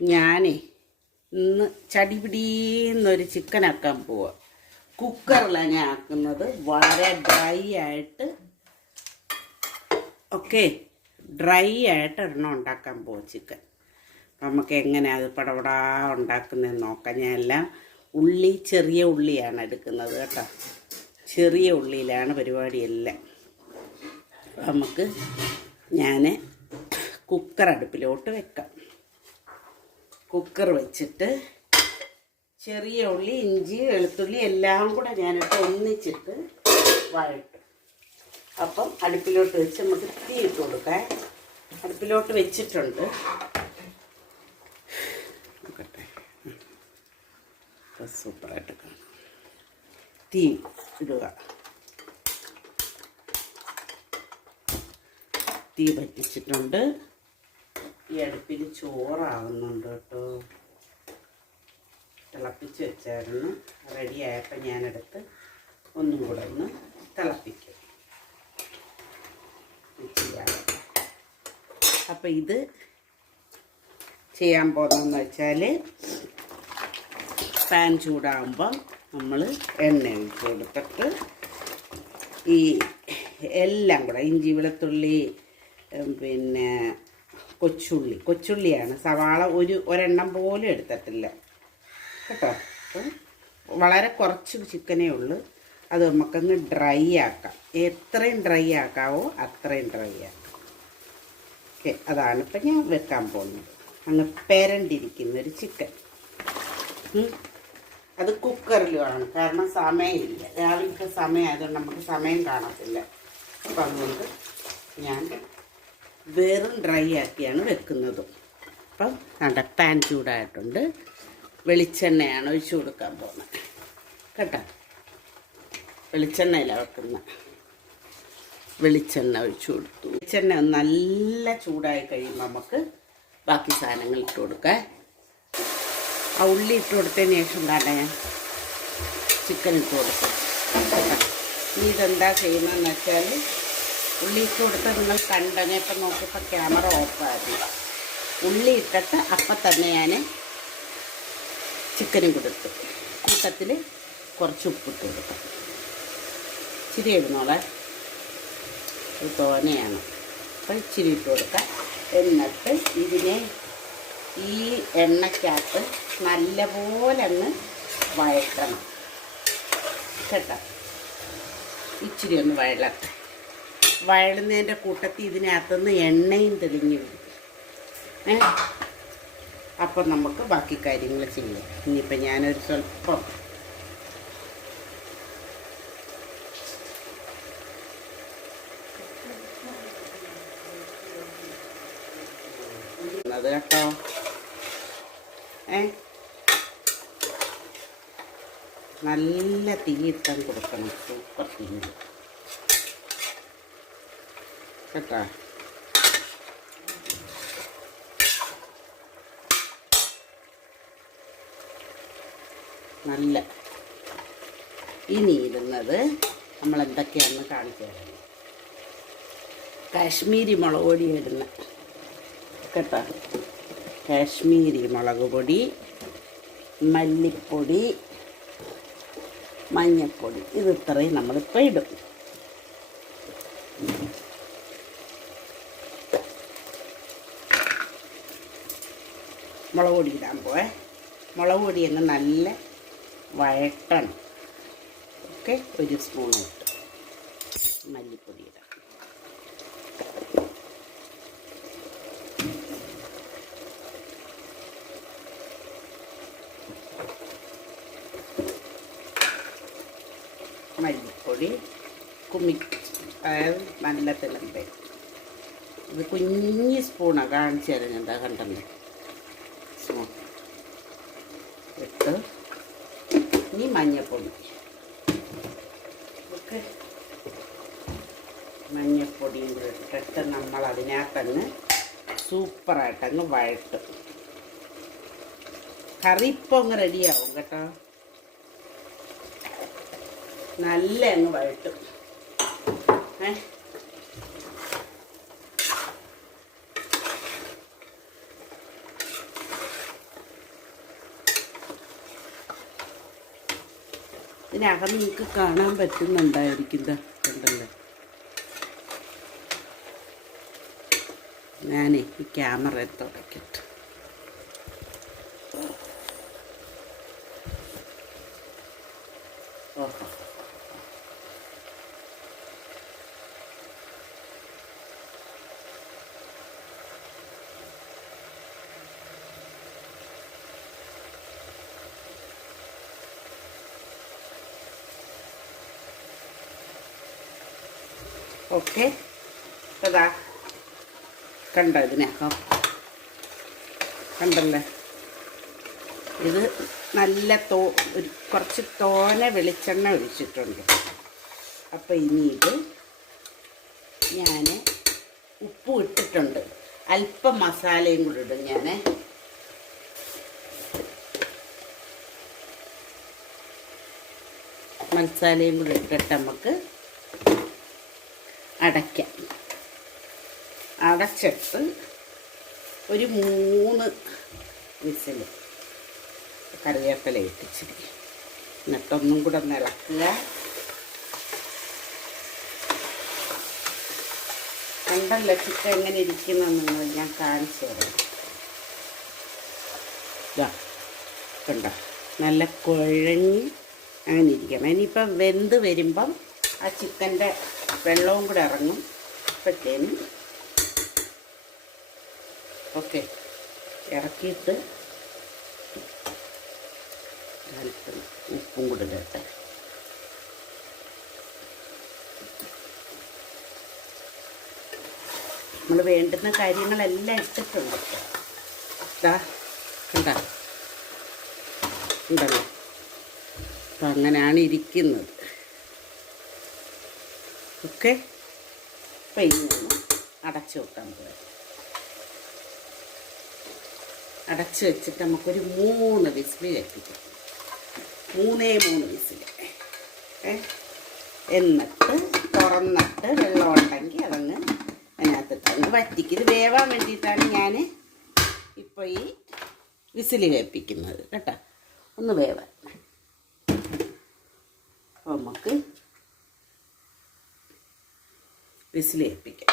ഞാനേ ഇന്ന് ചടിപിടീന്നൊരു ചിക്കൻ ആക്കാൻ പോവുക. കുക്കറിലാണ് ഞാൻ ആക്കുന്നത്. വളരെ ഡ്രൈ ആയിട്ട് ഡ്രൈ ആയിട്ട് ഒരെണ്ണം ഉണ്ടാക്കാൻ പോവുക ചിക്കൻ. അപ്പം നമുക്ക് എങ്ങനെയാണ് അത് പടപടാ ഉണ്ടാക്കുന്നതെന്ന് നോക്കാം. ഞാൻ എല്ലാം ചെറിയ ഉള്ളിയാണ് എടുക്കുന്നത് കേട്ടോ. ചെറിയ ഉള്ളിയിലാണ് പരിപാടിയെല്ലാം. നമുക്ക് ഞാൻ കുക്കർ അടുപ്പിലോട്ട് വെക്കാം. കുക്കർ വെച്ചിട്ട് ചെറിയ ഉള്ളി, ഇഞ്ചി, വെളുത്തുള്ളി എല്ലാം കൂടെ ഞാനിട്ട് ഒന്നിച്ചിട്ട് വഴട്ടും. അപ്പം അടുപ്പിലോട്ട് വെച്ച് നമുക്ക് തീ ഇട്ട് കൊടുക്കാം. അടുപ്പിലോട്ട് വെച്ചിട്ടുണ്ട്. നോക്കട്ടെ, സൂപ്പറായിട്ട് കാണാം. തീ ഇടുക. തീ പറ്റിച്ചിട്ടുണ്ട്. ഈ അടുപ്പിൽ ചോറാവുന്നുണ്ട് കേട്ടോ. തിളപ്പിച്ച് വെച്ചായിരുന്നു. റെഡിയായപ്പോൾ ഞാനെടുത്ത് ഒന്നും കൂടെ ഒന്ന് തിളപ്പിക്കും. അപ്പം ഇത് ചെയ്യാൻ പോകുന്നതെന്ന് വെച്ചാൽ പാൻ ചൂടാകുമ്പം നമ്മൾ എണ്ണ ഒഴിച്ച് കൊടുത്തിട്ട് ഈ എല്ലാം കൂടെ ഇഞ്ചി, വെളുത്തുള്ളി, പിന്നെ കൊച്ചുള്ളിയാണ്. സവാള ഒരെണ്ണം പോലും എടുത്തിട്ടില്ല കേട്ടോ. വളരെ കുറച്ച് ചിക്കനേ ഉള്ളൂ. അത് നമുക്കൊന്ന് ഡ്രൈ ആക്കാം. എത്രയും ഡ്രൈ ആക്കാവോ അത്രയും ഡ്രൈ ആക്കാം. ഓക്കെ, അതാണ് ഇപ്പം ഞാൻ വെക്കാൻ പോകുന്നത്. അങ്ങ് പെരണ്ടിരിക്കുന്നൊരു ചിക്കൻ. അത് കുക്കറിലുമാണ്. കാരണം സമയമില്ല, രാവിലത്തെ സമയം ആയതുകൊണ്ട് നമുക്ക് സമയം കാണത്തില്ല. അപ്പം അതുകൊണ്ട് ഞാൻ വെറും ഡ്രൈ ആക്കിയാണ് വെക്കുന്നത്. അപ്പം നമ്മുടെ പാൻ ചൂടായിട്ടുണ്ട്. വെളിച്ചെണ്ണയാണ് ഒഴിച്ചു കൊടുക്കാൻ പോകുന്നത് കേട്ടോ. വെളിച്ചെണ്ണയിലാണ് വെക്കുന്നത്. വെളിച്ചെണ്ണ ഒഴിച്ചു കൊടുത്തു. വെളിച്ചെണ്ണ നല്ല ചൂടായി കഴിയുമ്പോൾ നമുക്ക് ബാക്കി സാധനങ്ങൾ ഇട്ട് കൊടുക്കാം. ആ ഉള്ളി ഇട്ട് കൊടുത്തതിന് ശേഷം വേണ്ട ഞാൻ ചിക്കൻ ഇട്ട് കൊടുക്കും കേട്ടോ. ഇനി ഇതെന്താ ചെയ്യുന്നതെന്ന് വെച്ചാൽ, ഉള്ളി ഇട്ട് കൊടുത്ത് നിങ്ങൾ കണ്ടനെ ഇപ്പം നോക്കിയപ്പോൾ ക്യാമറ ഓഫായിരുന്നു. ഉള്ളി ഇട്ടിട്ട് അപ്പം തന്നെ ഞാൻ ചിക്കനും കൊടുത്തു. കൂട്ടത്തിൽ കുറച്ച് ഉപ്പിട്ട് കൊടുക്കാം. ഇച്ചിരി ഇടുന്നോളെ, ഇത് തോനെയാണ്. അപ്പം ഇച്ചിരി ഇട്ട് കൊടുക്കാം. എന്നിട്ട് ഇതിനെ ഈ എണ്ണയ്ക്കകത്ത് നല്ലപോലെ അങ്ങ് വഴറ്റണം കേട്ടോ. ഇച്ചിരി ഒന്ന് വഴലട്ടെ. വഴലുന്നതിൻ്റെ കൂട്ടത്തിൽ ഇതിനകത്തുനിന്ന് എണ്ണയും തെളിഞ്ഞു വരും. അപ്പം നമുക്ക് ബാക്കി കാര്യങ്ങൾ ചെയ്യാം. ഇനിയിപ്പം ഞാനൊരു സ്വല്പം അത് കേട്ടോ. നല്ല തീയിട്ടാൻ കൊടുക്കണം. സൂപ്പർ തീ കേട്ടോ. നല്ല ഇനി ഇടുന്നത് നമ്മൾ എന്തൊക്കെയാണെന്ന് കാണിച്ചു തരാം. കാശ്മീരി മുളക് പൊടി ഇടുന്ന കേട്ടോ. കാശ്മീരി മുളക് പൊടി, മല്ലിപ്പൊടി, മഞ്ഞൾപ്പൊടി, ഇത് ഇത്രയും നമ്മളിപ്പോൾ ഇടും. മുളക് പൊടി ഇടാൻ പോവേ. മുളക് പൊടി അങ്ങ് നല്ല വഴട്ടണം. ഓക്കെ, ഒരു സ്പൂൺ ഇട്ട് മല്ലിപ്പൊടി ഇടാം. മല്ലിപ്പൊടി അതായത് നല്ല തിളമ്പേ. ഇത് കുഞ്ഞി സ്പൂണാണ് കാണിച്ചു തരാം. എന്താ കണ്ടത് സ്പൂൺ ഇട്ട് ഇനി മഞ്ഞൾപ്പൊടി. ഓക്കെ, മഞ്ഞൾപ്പൊടിയും കൂടെ ഇട്ടിട്ട് നമ്മൾ അതിനകത്തങ്ങ് സൂപ്പറായിട്ടങ്ങ് വഴട്ടും. കറി ഇപ്പോൾ അങ്ങ് റെഡിയാവും കേട്ടോ. നല്ല അങ്ങ് വഴട്ടും. ഇതിനകം നിങ്ങൾക്ക് കാണാൻ പറ്റുന്നുണ്ടായിരിക്കും. കണ്ടല്ലോ, ഞാനേ ഈ ക്യാമറ തുടക്കട്ടെ. ഓഹോ, ഓക്കെ. അതാ കണ്ടോ, ഇതിനകം കണ്ടല്ലേ. ഇത് നല്ല ഒരു കുറച്ച് തോനെ വെളിച്ചെണ്ണ ഒഴിച്ചിട്ടുണ്ട്. അപ്പോൾ ഇനി ഇത് ഞാൻ ഉപ്പും ഇട്ടിട്ടുണ്ട്, അല്പം മസാലയും കൂടി ഇടും. ഞാൻ മസാലയും കൂടി ഇട്ടിട്ട് നമുക്ക് അടയ്ക്കാം. അടച്ചിട്ട് ഒരു 3 വിസിൽ കറിവേപ്പില ഇട്ടിച്ചിരി, എന്നിട്ടൊന്നും കൂടെ ഒന്ന് ഇളക്കുക. കണ്ടല്ലോ ചിക്കൻ എങ്ങനെ ഇരിക്കുന്നതെന്ന് ഞാൻ കാണിച്ചു തരാം. ഇതാ കണ്ടോ, നല്ല കുഴഞ്ഞ് അങ്ങനെ ഇരിക്കണം. ഇനിയിപ്പം വെന്ത് വരുമ്പം ആ ചിക്കൻ്റെ വെള്ളവും കൂടെ ഇറങ്ങും. അപ്പോഴത്തേനും ഓക്കെ, ഇറക്കിയിട്ട് ഉപ്പും കൂടെ ഇടട്ടെ. നമ്മൾ വേണ്ടുന്ന കാര്യങ്ങളെല്ലാം ഇട്ടിട്ടുണ്ട്. ഇതാ കണ്ടോ, ഉണ്ടല്ലോ. അപ്പം അങ്ങനെയാണ് ഇരിക്കുന്നത്. ഓക്കെ, അപ്പം ഇനി അടച്ചു വെക്കാൻ പോകാം. അടച്ചു വെച്ചിട്ട് നമുക്കൊരു 3 വിസിൽ കേൾപ്പിക്കാം. 3 വിസിൽ. എന്നിട്ട് തുറന്നിട്ട് വെള്ളം ഉണ്ടെങ്കിൽ അതങ്ങ് അതിനകത്തിട്ടങ്ങ് വറ്റിക്ക്. ഇത് വേവാൻ വേണ്ടിയിട്ടാണ് ഞാൻ ഇപ്പോൾ ഈ വിസിൽ കേൾപ്പിക്കുന്നത് കേട്ടോ, ഒന്ന് വേവാൻ. അപ്പോൾ നമുക്ക് വിസിൽ കേൾപ്പിക്കാം.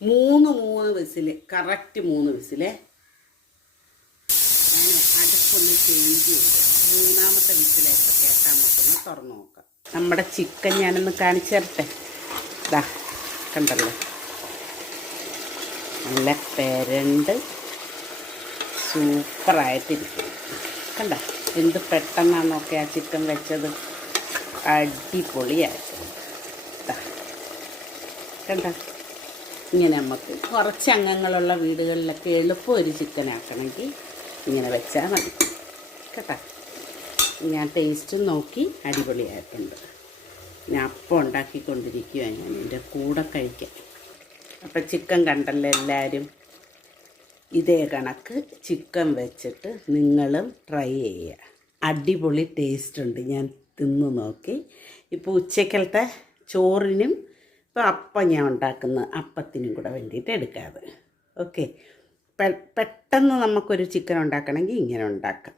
3 വിസിൽ, കറക്റ്റ് 3 വിസിലേ. ഞാൻ അടുപ്പൊന്ന് ചേഞ്ച് ചെയ്ത് 3ാമത്തെ വിസിലായിട്ട് കേട്ടാൽ നമുക്കൊന്ന് തുറന്ന് നോക്കാം. നമ്മുടെ ചിക്കൻ ഞാനൊന്ന് കാണിച്ചു തരട്ടെ. ഇതാ കണ്ടല്ലോ, നല്ല പെരണ്ട് സൂപ്പറായിട്ടിരിക്കും. കണ്ട എന്ത് പെട്ടെന്നാണൊക്കെ ആ ചിക്കൻ വെച്ചത്, അടിപൊളിയായിട്ടുണ്ട്. കണ്ട, ഇങ്ങനെ നമുക്ക് കുറച്ച് അംഗങ്ങളുള്ള വീടുകളിലൊക്കെ എളുപ്പം ഒരു ചിക്കൻ ആക്കണമെങ്കിൽ ഇങ്ങനെ വെച്ചാൽ മതി കേട്ടോ. ഞാൻ ടേസ്റ്റ് നോക്കി അടിപൊളിയായിട്ടുണ്ട്. ഞാൻ അപ്പം ഉണ്ടാക്കിക്കൊണ്ടിരിക്കുക, ഞാൻ എൻ്റെ കൂടെ കഴിക്കാൻ. അപ്പം ചിക്കൻ കണ്ടല്ലോ എല്ലാവരും, ഇതേ കണക്ക് ചിക്കൻ വെച്ചിട്ട് നിങ്ങളും ട്രൈ ചെയ്യുക. അടിപൊളി ടേസ്റ്റ് ഉണ്ട്. ഞാൻ തിന്ന് നോക്കി. ഇപ്പോൾ ഉച്ചക്കലത്തെ ചോറിനും ഇപ്പോൾ അപ്പം ഞാൻ ഉണ്ടാക്കുന്ന അപ്പത്തിനും കൂടെ വേണ്ടിയിട്ട് എടുക്കാതെ. ഓക്കെ, പെട്ടെന്ന് നമുക്കൊരു ചിക്കൻ ഉണ്ടാക്കണമെങ്കിൽ ഇങ്ങനെ ഉണ്ടാക്കാം.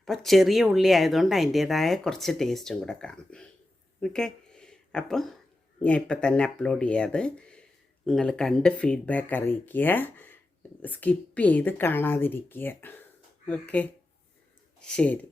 അപ്പോൾ ചെറിയ ഉള്ളി ആയതുകൊണ്ട് അതിൻ്റേതായ കുറച്ച് ടേസ്റ്റും കൂടെ കാണും. ഓക്കെ, അപ്പോൾ ഞാൻ ഇപ്പം തന്നെ അപ്ലോഡ് ചെയ്യാതെ നിങ്ങൾ കണ്ട് ഫീഡ്ബാക്ക് അറിയിക്കുക, സ്കിപ്പ് ചെയ്ത് കാണാതിരിക്കുക. ഓക്കെ, ശരി.